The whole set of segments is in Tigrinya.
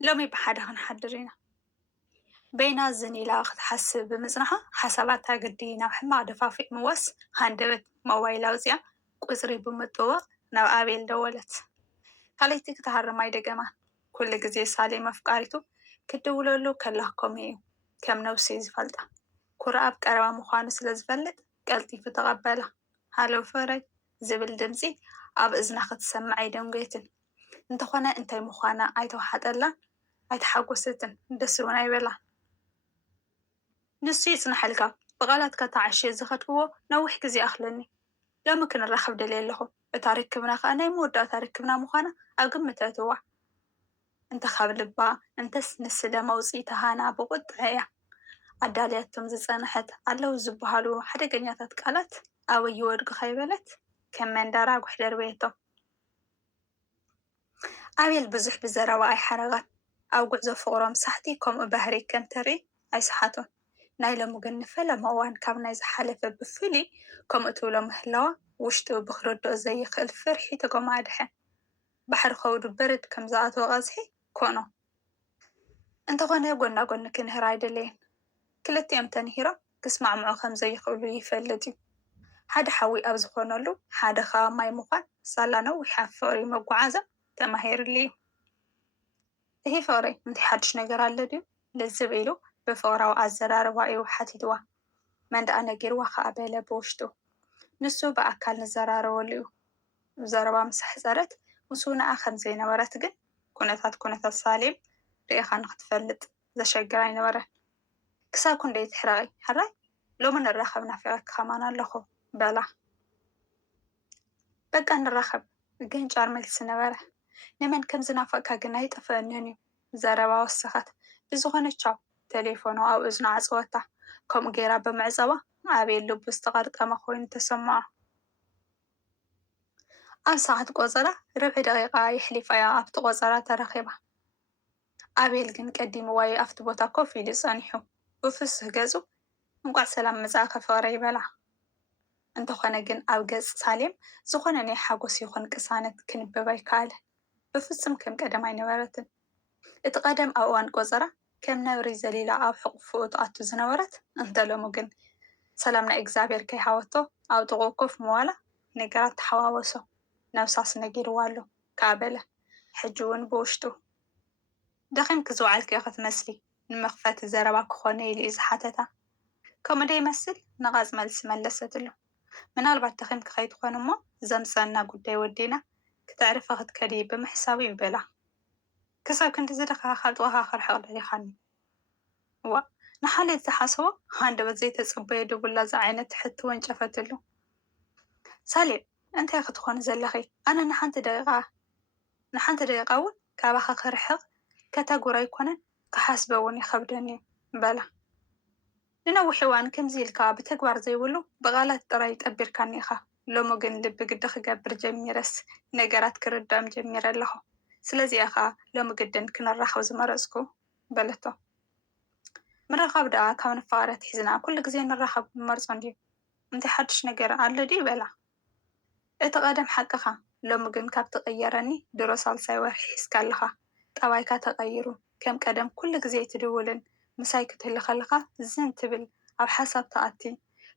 لومي بحدا خنحضر بينا زنيلا ክትሓስብ ብምጽናሓ ሓሳባታ ግዲ ናብ ሕማቕ ደፋፊእ ምዋስ ሃንደበት ሞባይል ኣውፅያ ቁፅሪ ብምጥዋቕ ናብ ኣቤል ደወለት። ካልይቲ ክትሃርም ኣይደገማ ኩሉ ግዜ ሳሌም ኣፍቃሪቱ ክድውለሉ ከላኽኮም እዩ ከም ነብሲ ዝፈልጣ ኩርኣብ ኣብ ቀረባ ምዃኑ ስለ ዝፈልጥ ቀልጢፉ ተቐበላ። ሃለው ፍቅረይ ዝብል ድምፂ ኣብ እዝና ክትሰምዕ ኣይደንጎየትን። እንተኾነ እንታይ ምዃና ኣይተዋሓጠላ ኣይተሓጎሰትን ደስ እውን ኣይበላ። ንሱ ይጽንሐልካ ብቓላትካ ተዓሽየ ዝኸድክዎ ነዊሕ ግዜ ኣኽለኒ ሎሚ ክንራኸብ ደልየ ኣለኹ እታ ርክብና ከዓ ናይ መወዳእታ ርክብና ምዃና ኣብ ግምት ኣትዋ እንተ ካብ ልባ እንተስ ንስለ መውፅኢ ተሃና ብቁጥዐ እያ ኣዳልያቶም ዝጸንሐት ኣለዉ ዝበሃሉ ሓደገኛታት ቃላት ኣበይ ይወድጉ ኸይበለት ከም መንዳራ ጉሕ ደርበየቶም። ኣቤል ብዙሕ ብዘረባ ኣይሓረጋን ኣብ ጉዕዞ ፍቕሮም ሳሕቲ ከምኡ ባህሪ ከም ተርኢ ኣይሰሓቱን። ናይ ሎሚ ግን ንፈለማ እዋን ካብ ናይ ዝሓለፈ ብፍሉይ ከምኡ ትብሎ ምህላዋ ውሽጡ ብክርድኦ ዘይኽእል ፍርሒ ተጎማድሐ ባሕሪ ከውዱ በረድ ከም ዝኣተወ ቀዝሒ ኮኖ። እንተኾነ ጎና ጎኒ ክንህር ኣይደለየን ክልቲኦም ተንሂሮም ክስማዕምዑ ከም ዘይኽእሉ ይፈልጥ እዩ። ሓደ ሓዊ ኣብ ዝኾነሉ ሓደ ከዓ ማይ ምዃን ሳላ ነዊሕ ኣብ ፍቕሪ መጓዓዞም ተማሂሩሉ እዩ። እሂ ፍቕረይ እንታይ ሓድሽ ነገር ኣሎ ድዩ ልዝብ ኢሉ ብፍቕራዊ ኣዘራርባ እዩ ሓቲትዋ። መንደኣ ነጊርዋ ከዓ በለ ብውሽጡ ንሱ ብኣካል ንዘራረበሉ እዩ። ዘረባ ምስ ሕፀረት ምስ ውንኣ ከም ዘይነበረት ግን ኩነታት ሳሌም ርኢኻ ንክትፈልጥ ዘሸግር ኣይነበረን። ክሳብ ክንደይ ትሕረቒ ሕራይ ሎሚ ንራኸብ ናፊቐክ ከማን ኣለኹ በላ። በቃ ንራኸብ ግን ጫር መልሲ ነበረ። ንመን ከም ዝናፈቕካ ግን ኣይጠፍአንን እዩ። ዘረባ ወሰኻት ብዝኾነ ቻው ቴሌፎኑ ኣብ እዝኑ ዓፅወታ ከምኡ ጌራ ብምዕፀባ ኣቤል ልቡ ዝተቐርቀመ ኮይኑ ተሰምዖ። ኣብ ሰዓት ቆፀራ ርብዒ ደቂቓ ይሕሊፋያ ኣብቲ ቆፀራ ተረኺባ። ኣቤል ግን ቀዲምዋይ ኣብቲ ቦታ ኮፍ ኢሉ ጸኒሑ ብፍስህ ገጹ እንቋዕ ሰላም መጻእኸ ፍቕረይ ይበላ። እንተኾነ ግን ኣብ ገጽ ሳሌም ዝኾነ ናይ ሓጎስ ይኹን ቅሳነት ክንብብ ኣይከኣለ። ብፍጹም ከም ቀደም ኣይነበረትን። እቲ ቀደም ኣብ እዋን ቆፀራ ከም ነብሪ ዘሊላ ኣብ ሕቑፉኡ ትኣቱ ዝነበረት እንተሎሙ ግን ሰላም ናይ እግዚኣብሔር ከይሃወቶ ኣብ ጥቕኡ ኮፍ ምዋላ ነገራት ተሓዋወሶ ነብሳስ ነጊርዋ ኣሎ ካበለ ሕጂ እውን ብውሽጡ ደኺምኪ ዝወዓልክ ኢኻ ትመስሊ ንመኽፈቲ ዘረባ ክኾነ ኢሉ እዩ ዝሓተታ። ከምኡ ዶ ይመስል ንቓፅ መልሲ መለሰትሉ። ምናልባት ደኺምኪ ከይትኾን እሞ ዘምፀና ጉዳይ ወዲና ክተዕርፈ ክትከዲ ብምሕሳብ እዩ በላ። ክሳብ ክንዲ ዝደኻ ካብ ጥቓኻ ክርሕቕ ደሊኻኒ ዋ ንሓልየት ዝሓሰቦ ሃንደበት ዘይተጸበየ ድቡላ ዛ ዓይነት ሕቲ ወንጨፈትሉ። ሳሌም እንታይ ክትኾን ዘለኺ ኣነ ንሓንቲ ደቂቓ እውን ካባኻ ክርሕቕ ከተጉር ኣይኮነን ክሓስበ እውን ይኸብደኒ እዩ በላ። ንነዊሕ እዋን ከምዚ ኢልካ ብተግባር ዘይብሉ ብቓላት ጥራይ ጠቢርካኒ ኢኻ ሎሚ ግን ልቢ ግዲ ክገብር ጀሚረስ ነገራት ክርዳኦም ጀሚረ ኣለኹ። ስለዚኣ ከዓ ሎሚ ግድን ክንራኸብ ዝመረፅኩ በለቶ። ምርኻብ ደኣ ካብ ንፋቐረት ሒዝና ኩሉ ግዜ ንራኸብ መርፆ እንድዩ እንታይ ሓድሽ ነገር ኣሎ ድዩ በላ። እቲ ቀደም ሓቅኻ ሎሚ ግን ካብ ተቐየረኒ ድሮ ሳልሳይ ወርሒ ሒዝካ ኣለኻ ጠባይካ ተቐይሩ ከም ቀደም ኩሉ ግዜ ትድውልን ምሳይ ክትህሊ ከለኻ ዝን ትብል ኣብ ሓሳብ ተኣቲ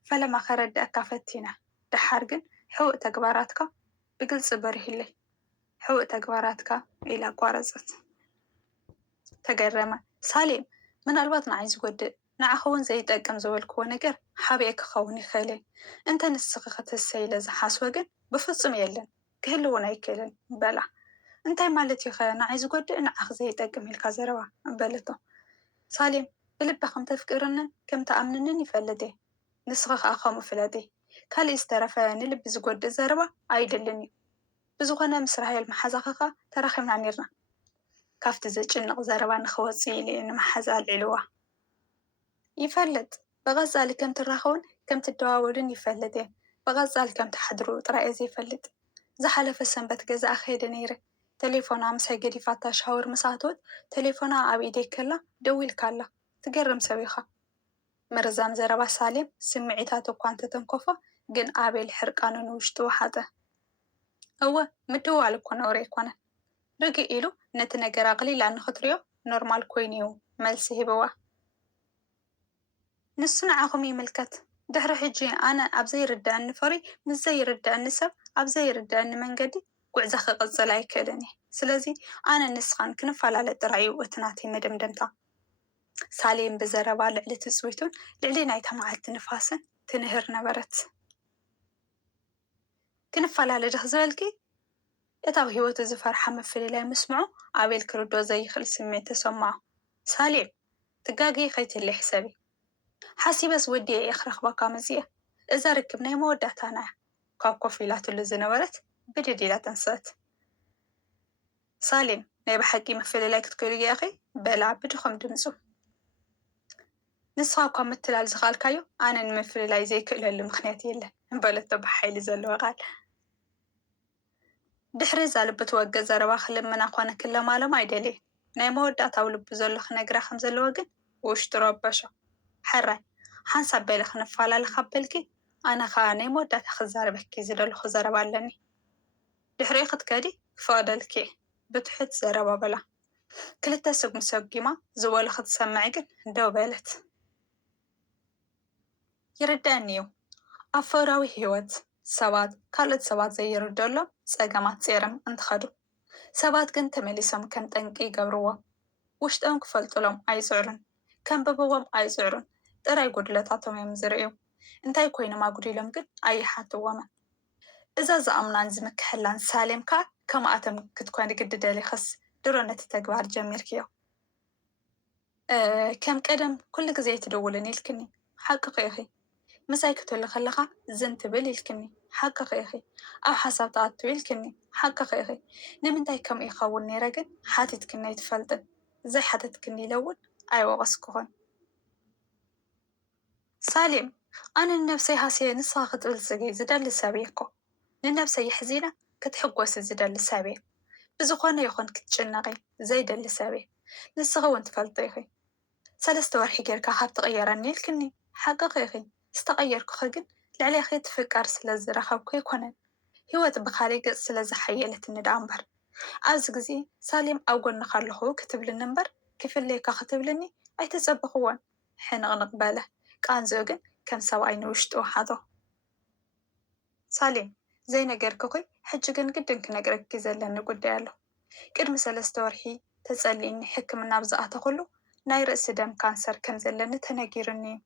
ፈለማ ከረድአካ ፈቲነ ድሓር ግን ሕውእ ተግባራትካ ብግልፂ በሪህለይ ሕውእ ተግባራትካ ኢላ ቋረፀት። ተገረመ ሳሌም ምናልባት ንዓይ ዝጎድእ ንዓኸ እውን ዘይጠቅም ዝበልክዎ ነገር ሓበየ ክኸውን ይኽእል እንተ ንስኺ ክትህሰይ ኢለ ዝሓስቦ ግን ብፍጹም የለን ክህሊ እውን ኣይክእልን በላ። እንታይ ማለት እዩ ኸ ንዓይ ዝጎድእ ንዓኽ ዘይጠቅም ኢልካ ዘረባ በለቶ። ሳሌም ብልቢ ከም ተፍቅርንን ከም ተኣምንንን ይፈልጥ እየ ንስኺ ከዓ ከምኡ ፍለጥ ካልእ ዝተረፈ ንልቢ ዝጎድእ ዘረባ ኣይደልን እዩ። ብዝኾነ ምስ ራሄል መሓዛኸ ከዓ ተራኺብና ነርና ካብቲ ዘጭንቕ ዘረባ ንኽወፅእ ኢለ ንመሓዛ ኣልዒልዋ። ይፈልጥ ብቐጻሊ ከም ትራኸቡን ከም ትደዋወሉን ይፈልጥ እየ ብቐጻሊ ከም ትሓድሩ ጥራይ እየ ዘይፈልጥ። ዝሓለፈ ሰንበት ገዛእ ከይደ ነይረ ቴሌፎና ምሳይ ገዲፋታ ሻወር ምስ ኣተወት ቴሌፎና ኣብ ኢደይ ከላ ደው ኢልካ ኣላ ትገርም ሰብ ኢኻ። መርዛም ዘረባ ሳሌም ስምዒታት እኳ እንተተንኮፎ ግን ኣቤል ሕርቃኑ ንውሽጡ ወሓጠ። እወ ምድዋል እኮ ነውሪ ኣይኮነን ርግእ ኢሉ ነቲ ነገር ኣቕሊላ ንኽትሪዮ ኖርማል ኮይኑ እዩ መልሲ ሂብዋ። ንሱ ንዓኹም ይምልከት። ድሕሪ ሕጂ ኣነ ኣብ ዘይርድአኒ ፍቕሪ ምስ ዘይርድአኒ ሰብ ኣብ ዘይርድአኒ መንገዲ ጉዕዞ ክቕፅል ኣይክእልን እየ። ስለዚ ኣነ ንስኻን ክንፈላለ ጥራይ እዩ እቲ ናተይ መደምደምታ። ሳሌም ብዘረባ ልዕሊ ትፅቢቱን ልዕሊ ናይታ መዓልቲ ንፋስን ትንህር ነበረት። ክንፈላለ ድኽ ዝበልኪ እታ ኣብ ሂወቱ ዝፈርሓ ምፍልላይ ምስምዑ ኣቤል ክርድኦ ዘይኽእል ስምዒት ተሰምዖ። ሳሌም ትጋገይ ከይትህሊ ሕሰቢ ሓሲበስ ወዲየ እየ ክረኽበካ መፅየ። እዛ ርክብ ናይ መወዳእታና እያ ካብ ኮፍ ኢላትሉ ዝነበረት ብድድ ኢላ ተንስአት። ሳሌም ናይ ብሓቂ ምፍልላይ ክትክእሉ እያኺ በላ ብድኹም ድምፁ። ንስኻ እኳ ምትላል ዝኽኣልካዮ ኣነ ንምፍልላይ ዘይክእለሉ ምክንያት የለን በለቶ ብሓይሊ ዘለዎ ቃል። ድሕሪ እዛ ልቢ ትወግእ ዘረባ ክልምና ኮነ ክለማሎም ኣይደልየ። ናይ መወዳእታዊ ልቢ ዘሎ ክነግራ ከም ዘለዎ ግን ውሽጡ ረበሾ። ሕራይ ሓንሳብ በለ ክንፈላለ ካብ በልኪ ኣነ ከዓ ናይ መወዳእታ ክዛረበኪ ዝደለኹ ዘረባ ኣለኒ። ድሕሪኡ ክትከዲ ክፈቕደልኪ ብትሑት ዘረባ በላ። ክልተ ስጉም ሰጊማ ዝበሎ ክትሰምዒ ግን ደው በለት። ይርድአኒ እዩ ኣብ ፍቕራዊ ሂወት ሰባት ካልኦት ሰባት ዘይርድአሎም ፀገማት ፀይሮም እንትኸዱ፣ ሰባት ግን ተመሊሶም ከም ጠንቂ ይገብርዎም። ውሽጦም ክፈልጥሎም ኣይፅዕሩን፣ ከንብብዎም ኣይፅዕሩን። ጥራይ ጉድለታቶም እዮም ዝርእዩ። እንታይ ኮይኖም ኣጉዲሎም ግን ኣይሓትዎምን። እዛ ዝኣምናን ዝምክሕላን ሳሌም ከዓ ከምኣቶም ክትኮን ግዲ ደሊኸስ ድሮ ነቲ ተግባር ጀሚርክዮ። ከም ቀደም ኩሉ ግዜ ትደውልን ኢልክኒ ሓቂ ኺኢኺ። ምሳይ ክትህሉ ከለኻ ዝም ትብል ኢልክኒ ሓቂ ኺኢኺ። ኣብ ሓሳብ ተኣትው ኢልክኒ ሓቂ ኺኢኺ። ንምንታይ ከምኡ ይኸውን ነይረ ግን ሓቲትክኒ ኣይትፈልጥን። ዘይሓተትክኒ ኢለ እውን ኣይወቐስክኹን። ሳሌም ኣነ ንነብሰይ ሃስየ ንስኻ ክትብልፅጊ ዝደሊ ሰብ እየ እኮ። ንነብሰይ የሕዚና ክትሕጎሲ ዝደሊ ሰብ እየ። ብዝኾነ ይኹን ክትጭነቂ ዘይደሊ ሰብ እየ። ንስኺ እውን ትፈልጦ ኢኺ። 3 ወርሒ ጌርካ ካብ ትቕየረኒ ኢልክኒ ሓቂ ኺኢኺ። ዝተቐየርኩኸ ግን ልዕለይኸ ትፍቃር ስለ ዝረኸብኩ ኣይኮነን፣ ሂወት ብካሊእ ገፅ ስለ ዝሓየለትኒ ዳኣ እምበር። ኣብዚ ግዜ ሳሌም ኣብ ጎንካ ኣለኹ ክትብልኒ እምበር ክፍለየካ ክትብልኒ ኣይተፀበኽዎን። ሕንቕንቕ በለ ቃንዝኡ ግን ከም ሰብኣይ ንውሽጡ ሓቶ። ሳሌም ዘይነገርክ ኮይ ሕጂ ግን ግድን ክነግረኪ ዘለኒ ጉዳይ ኣሎ። ቅድሚ 3 ወርሒ ተፀሊእኒ ሕክምና ብዝኣተኹሉ ናይ ርእሲ ደም ካንሰር ከም ዘለኒ ተነጊሩኒ እዩ።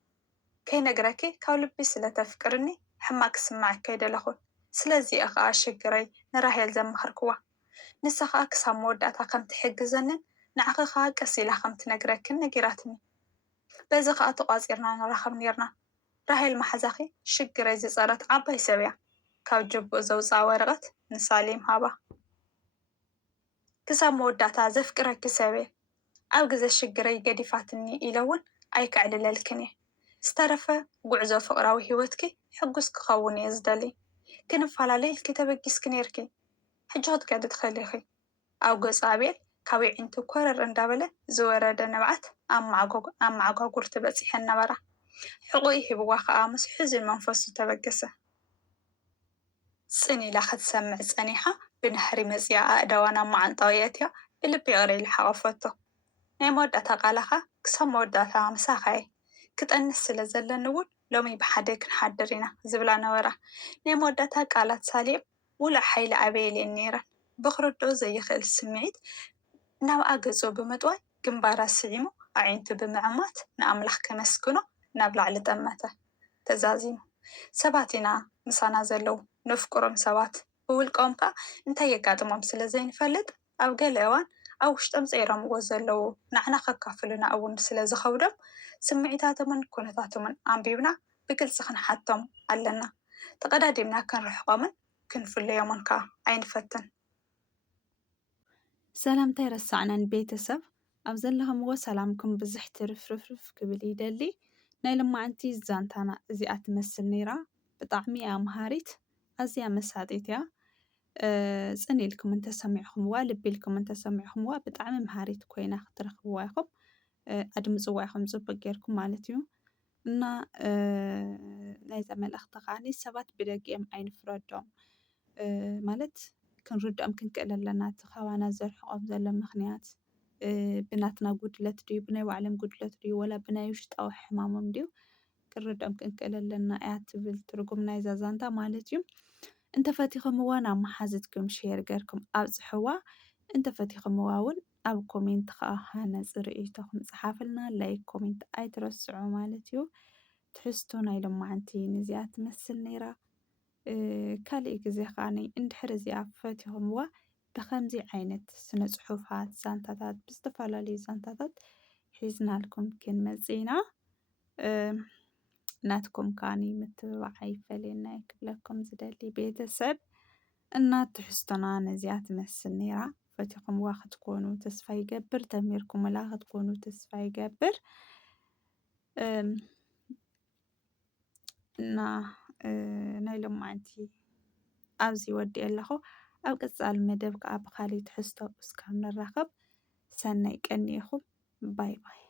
ከይነግረኪ ካብ ልቢ ስለተፍቅርኒ ሕማቅ ክስማዓካ ኣይደለኹን። ስለዚኣ ከዓ ሽግረይ ንራሄል ዘማኽርክዋ። ንሳ ከዓ ክሳብ መወዳእታ ከም ትሕግዘንን ንዓኺ ከዓ ቀስ ኢላ ከም ትነግረክን ነጊራትኒ። በዚ ከዓ ተቋፂርና ንራኸብ ነርና። ራሄል ማሕዛኺ ሽግረይ ዝፀረት ዓባይ ሰብ እያ። ካብ ጅቡእ ዘውፅኣ ወረቐት ንሳሌም ሃባ። ክሳብ መወዳእታ ዘፍቅረኪ ሰብ እየ። ኣብ ግዜ ሽግረይ ገዲፋትኒ ኢለ እውን ኣይክዕልለልክን እየ። ዝተረፈ ጉዕዞ ፍቕራዊ ሂወትኪ ሕጉስ ክኸውን እየ ዝደሊ። ክንፈላለ ኢልኪ ተበጊስኪ ነርኪ ሕጂ ክትከዲ ትኽእሊ ኢኺ። ኣብ ገፁ ኣቤል ካብ ይዕንቱ ኮረር እንዳበለ ዝወረደ ንብዓት ኣብ ማዕጓጉር ትበፂሐን ነበራ። ሕቁኢ ሂብዋ ከዓ ምስ ሕዙን መንፈሱ ተበገሰ። ፅን ኢላ ክትሰምዕ ፀኒሓ ብንሕሪ መፅያ ኣእዳዋን ኣብ ማዓንጣዊ ኣትያ ብልቢ ይቕረ ኢላ ሓቐፈቶ። ናይ መወዳእታ ቃላኻ ክሳብ መወዳእታ ምሳኸየ ክጠንስ ስለ ዘለኒ እውን ሎሚ ብሓደ ክንሓድር ኢና ዝብላ ነበራ። ናይ መወዳእታ ቃላት ሳሌም ሙሉእ ሓይሊ ኣቤል እየን ነይረን። ብክርድኦ ዘይኽእል ስምዒት ናብኣ ገፁ ብምጥዋይ ግንባራ ስዒሙ ኣዒንቱ ብምዕማት ንኣምላኽ ከመስግኖ ናብ ላዕሊ ጠመተ ተዛዚሙ። ሰባት ኢና ምሳና ዘለው ነፍቅሮም ሰባት ብውልቆም ከዓ እንታይ የጋጥሞም ስለ ዘይንፈልጥ ኣብ ገለ እዋን ኣብ ውሽጦም ፀይሮምዎ ዘለው ንዓና ከካፍሉና እውን ስለ ዝኸብዶም ስምዒታቶምን ኩነታቶምን ኣንቢብና ብግልፂ ክንሓቶም ኣለና። ተቀዳዲምና ክንርሕቆምን ክንፍለዮምን ከዓ ኣይንፈትን። ሰላምታ ይረሳዕናን ቤተሰብ ኣብ ዘለኹምዎ ሰላምኩም ብዙሕ ትርፍርፍርፍ ክብል ይደሊ። ናይ ልማዓንቲ ዛንታና እዚኣ ትመስል ነይራ። ብጣዕሚ እያ ኣምሃሪት ኣዝያ መሳጢት እያ። ፅን ኢልኩም እንተሰሚዕኹምዋ ልቢ ኢልኩም እንተሰሚዕኹምዋ ብጣዕሚ መሃሪት ኮይና ክትረኽብዋ ኢኹም። ኣድምፅዋ ኢኹም ፅቡቅ ጌርኩም ማለት እዩ። እና ናይዛ መልእኽቲ ከዓኒ ሰባት ብደጊኦም ኣይንፍረዶም ማለት ክንርድኦም ክንክእል ኣለና እቲ ከባና ዘርሕቆም ዘሎ ምክንያት ብናትና ጉድለት ድዩ ብናይ ባዕሎም ጉድለት ድዩ ወላ ብናይ ውሽጣዊ ሕማሞም ድዩ ክርድኦም ክንክእል ኣለና እያ ትብል ትርጉም ናይዛ ዛንታ ማለት እዩ። እንተፈቲኹምዋ ናብ መሓዝትኩም ሼር ገርኩም ኣብፅሕዋ። እንተፈቲኹምዋ እውን ኣብ ኮሜንት ከዓ ሃነፅ ርእይቶኹም ፀሓፍልና ላይክ ኮሜንት ኣይትረስዑ ማለት እዩ። ትሕዝቶ ናይ ሎማዓንቲ ንዚኣ ትመስል ነይራ። ካልእ ግዜ ከዓኒ እንድሕር እዚኣ ፈቲኹምዋ ብከምዚ ዓይነት ስነ ፅሑፋት ዛንታታት ብዝተፈላለዩ ዛንታታት ሒዝናልኩም ክንመፅእ ኢና። ናትኩም ከዓኒ ምትብባዕ ኣይፈለየና ክብለኩም ዝደሊ ቤተሰብ እና ትሕዝቶና ነዚኣ ትመስል ነይራ። ፈቲኹምዋ ክትኮኑ ተስፋ ይገብር፣ ተሚርኩምላ ክትኮኑ ተስፋ ይገብር እና ናይ ሎማዓንቲ ኣብዚ ወዲእ ኣለኹ። ኣብ ቀፃሊ መደብ ከዓ ብካሊእ ትሕዝቶ እስካብ ንራኸብ ሰናይ ቀኒ ኢኹም። ባይ ባይ።